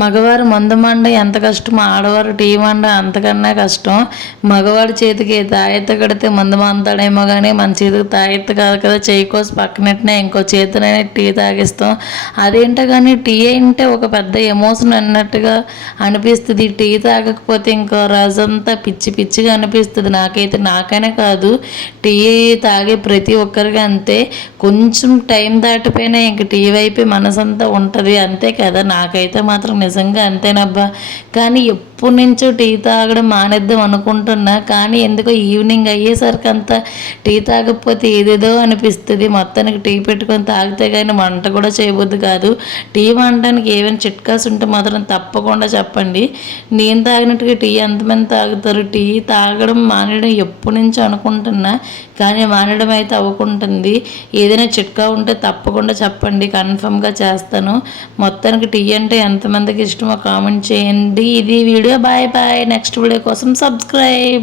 మగవారు మందు మండ ఎంత కష్టం ఆడవారు టీ మండ అంతకన్నా కష్టం. మగవాడి చేతికి తాయెత్త కడితే మందు మంతాడేమో కానీ మన చేతికి తాయెత్త కాదు కదా చేయి కోసి పక్కనట్టునే ఇంకో చేతినైనా టీ తాగిస్తాం. అదేంటో కానీ టీ అంటే ఒక పెద్ద ఎమోషన్ అన్నట్టుగా అనిపిస్తుంది. టీ తాగకపోతే ఇంకో రోజంతా పిచ్చి పిచ్చిగా అనిపిస్తుంది. నాకైతే నాకైనా కాదు టీ తాగే ప్రతి ఒక్కరికి అంతే. కొంచెం టైం దాటిపోయినా ఇంక టీ వైపే మనసంతా ఉంటుంది. అంతే కదా నాకైతే మాత్రం నిజంగా అంతేనబ్బా. కానీ ఎప్పటి నుంచి టీ తాగడం మానేద్దాం అనుకుంటున్నా కానీ ఎందుకో ఈవినింగ్ అయ్యేసరికి అంతా టీ తాగకపోతే ఏదేదో అనిపిస్తుంది. మొత్తానికి టీ పెట్టుకొని తాగితే కానీ వంట కూడా చేయబుద్ది కాదు. టీ వండడానికి ఏమైనా చిట్కాస్ ఉంటే మాత్రం తప్పకుండా చెప్పండి. నేను తాగినట్టుగా టీ ఎంతమంది తాగుతారు? టీ తాగడం మానేయడం ఎప్పటి నుంచో అనుకుంటున్నా? కానీ మానేయడం అయితే అవ్వకుంటుంది. ఏదైనా చిట్కా ఉంటే తప్పకుండా చెప్పండి. కన్ఫర్మ్గా చేస్తాను. మొత్తానికి టీ అంటే ఎంతమందికి ఇష్టమో కామెంట్ చేయండి. ఇది video bye bye next video కోసం సబ్స్క్రైబ్